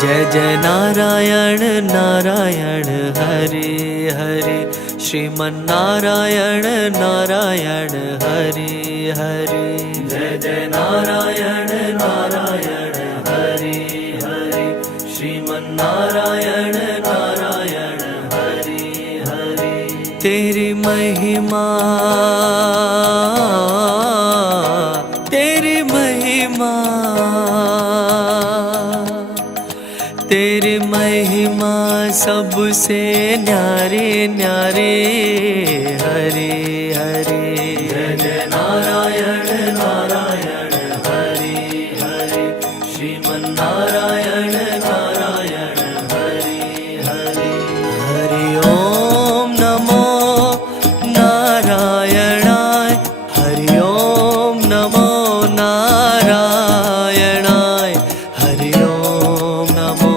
जय जय नारायण नारायण हरे हरे, श्रीमन्नारायण नारायण हरे हरे। जय जय नारायण नारायण हरे हरे, श्रीमन्नारायण नारायण हरे हरे। तेरी महिमा तेरी महिमा तेरी महिमा सबसे न्यारे न्यारे हरे हरे। जय जय नारायण नारायण हरे हरे, श्रीमन्नारायण नारायण हरे हरे। हरि ओम नमो नारायणाय, हरि ओम नमो नारायणाय, हरि ओम नमो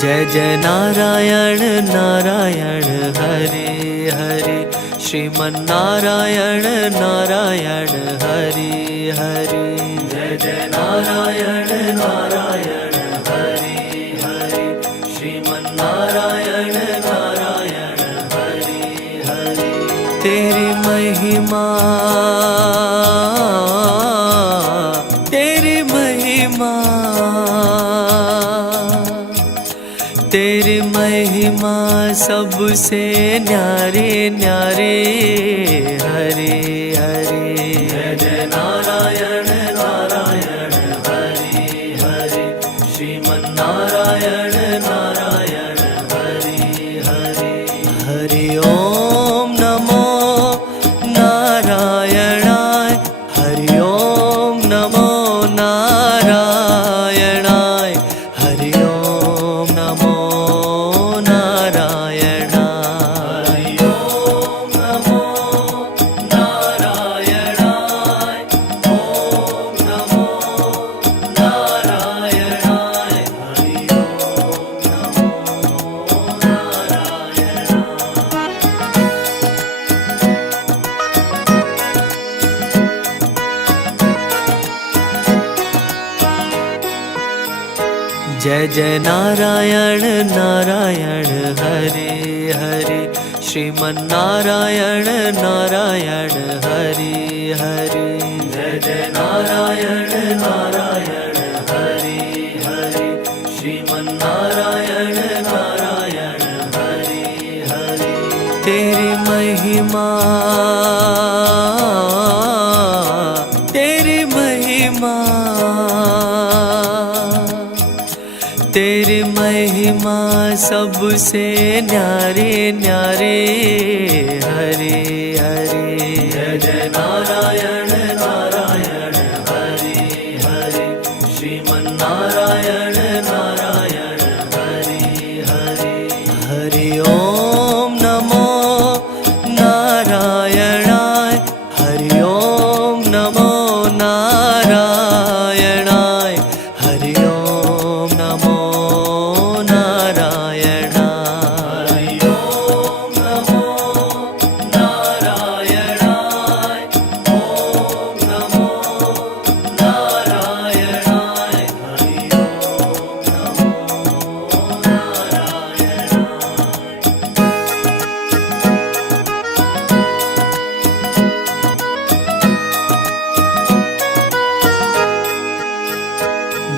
जय जय नारायण नारायण हरे हरे, श्रीमन्नारायण नारायण हरे हरे। जय जय नारायण नारायण हरे हरे, श्रीमन्नारायण नारायण हरे हरे। तेरी महिमा तेरी महिमा तेरी महिमा सबसे न्यारे न्यारे हरे हरे। जय जय नारायण नारायण हरे हरे, श्रीमन्नारायण नारायण हरे हरे। हरि ओम नमो नारायणाय, हरि ओम नमो नारायणाय, हरि ओम नमो जय जय नारायण नारायण हरे हरे, श्रीमन्नारायण नारायण हरे हरे। जय जय नारायण नारायण हरे हरे, श्रीमन्नारायण नारायण हरे हरे। तेरी महिमा तेरी महिमा तेरी महिमा सबसे न्यारे न्यारे हरे हरे। जय जय नारायण नारायण हरे हरे, श्रीमन्नारायण नारायण हरे हरे। हरि ओम नमो नारायणाय, हरि ओम नमो नारायणाय, हरि ओम नमो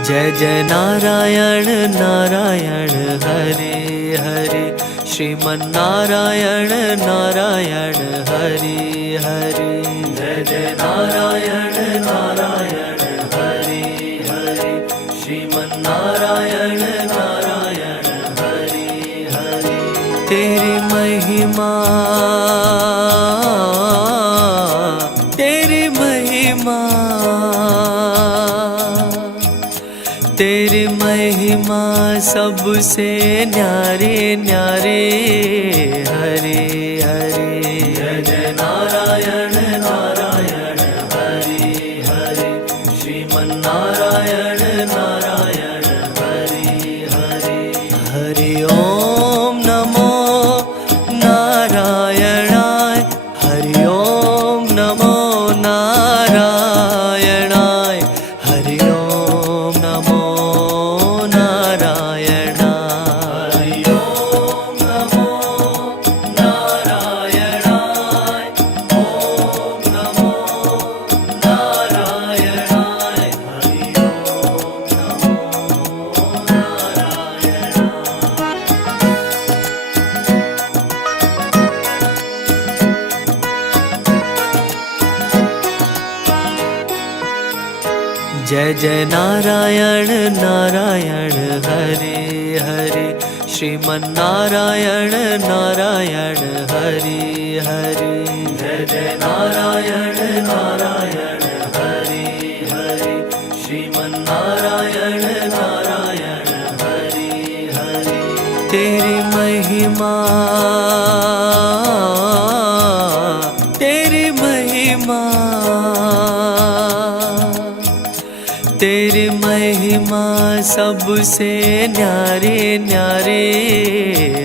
जय जय नारायण नारायण हरे हरे, श्रीमन्नारायण नारायण हरे हरे। जय जय नारायण नारायण हरे हरे, श्रीमन्नारायण नारायण हरे हरे। तेरी महिमा तेरी महिमा तेरी महिमा सबसे न्यारे न्यारे। हरे हरे जय जय नारायण नारायण हरे हरे। श्रीमन नारायण नारायण हरे हरे। हरि ओम नमो नारायणाय। हरि ओम नमो नारायणाय। हरि ओम नमो नारायणाय। हरि ओम नमो नारायणाय। ओम नमो नारायणाय। हरि ओम नमो नारायणाय। जय जय नारायण नारायण हरे हरे। श्रीमन नारायण नारायण हरे हरे। जय जय नारायण नारायण हरे हरे। श्रीमन नारायण नारायण हरे हरे। तेरी महिमा तेरी महिमा तेरी महिमा सबसे न्यारे न्यारे।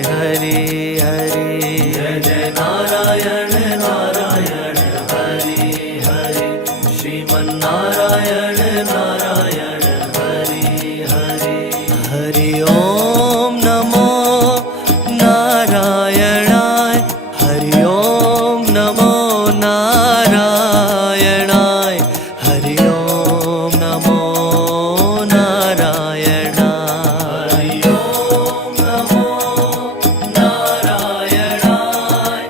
हरे हरे जय जय नारायण नारायण हरे हरे। श्रीमन नारायण नारायण हरे हरे। हरि ओम नमो नारायणाय। हरि ओम नमो नारायणाय। हरि ओम नमो नारायणाय। हरि ओम नमो नारायणाय।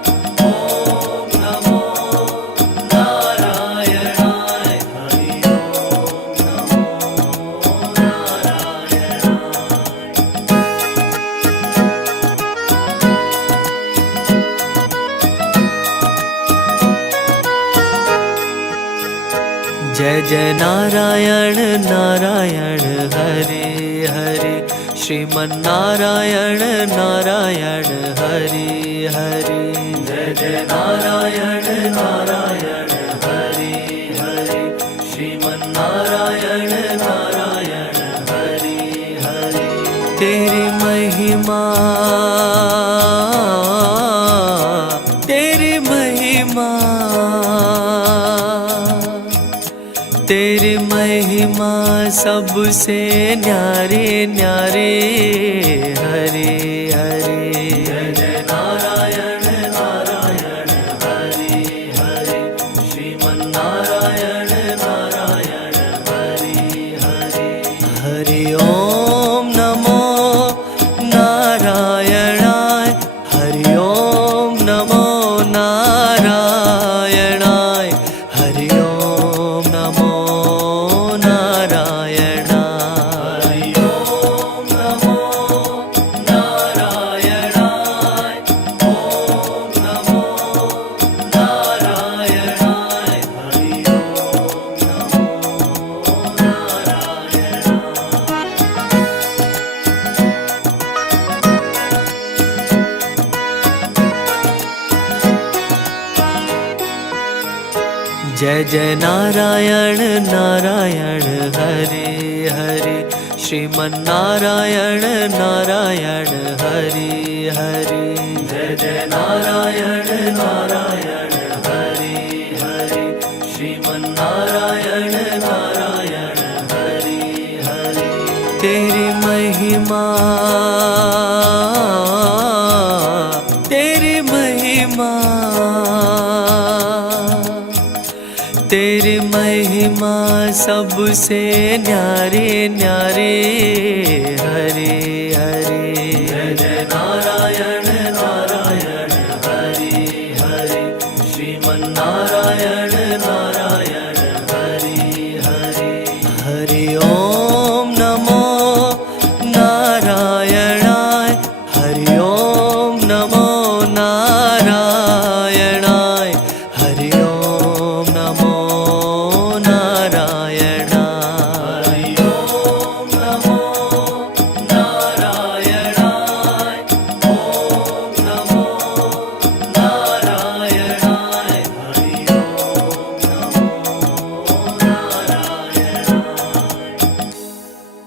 ओम नमो नारायणाय। हरि ओम नमो नारायणाय। जय जय नारायण नारायण हरे हरे। श्रीमन नारायण नारायण हरे हरे। जय जय नारायण नारायण हरे हरे। श्रीमन नारायण नारायण हरे हरे। तेरी महिमा तेरी महिमा तेरी महिमा सबसे न्यारे न्यारे। हरे हरे जय जय नारायण नारायण हरे हरे। श्रीमन नारायण नारायण हरे हरे। हरि ओम नमो नारायणाय। हरि ओम नमो नारायणाय। हरि ओम नमो नारायणाय। हरि ओम नमो नारायणाय। ओम नमो नारायणाय। हरि ओम नमो नारायणाय। जय जय नारायण नारायण हरे हरे। श्रीमन नारायण नारायण हरे हरे। जय जय नारायण नारायण हरे हरे। श्रीमन नारायण नारायण हरे हरे। तेरी महिमा तेरी महिमा तेरी महिमा सबसे न्यारे न्यारे। हरे हरे जय जय नारायण नारायण हरे हरे। श्रीमन नारायण नारायण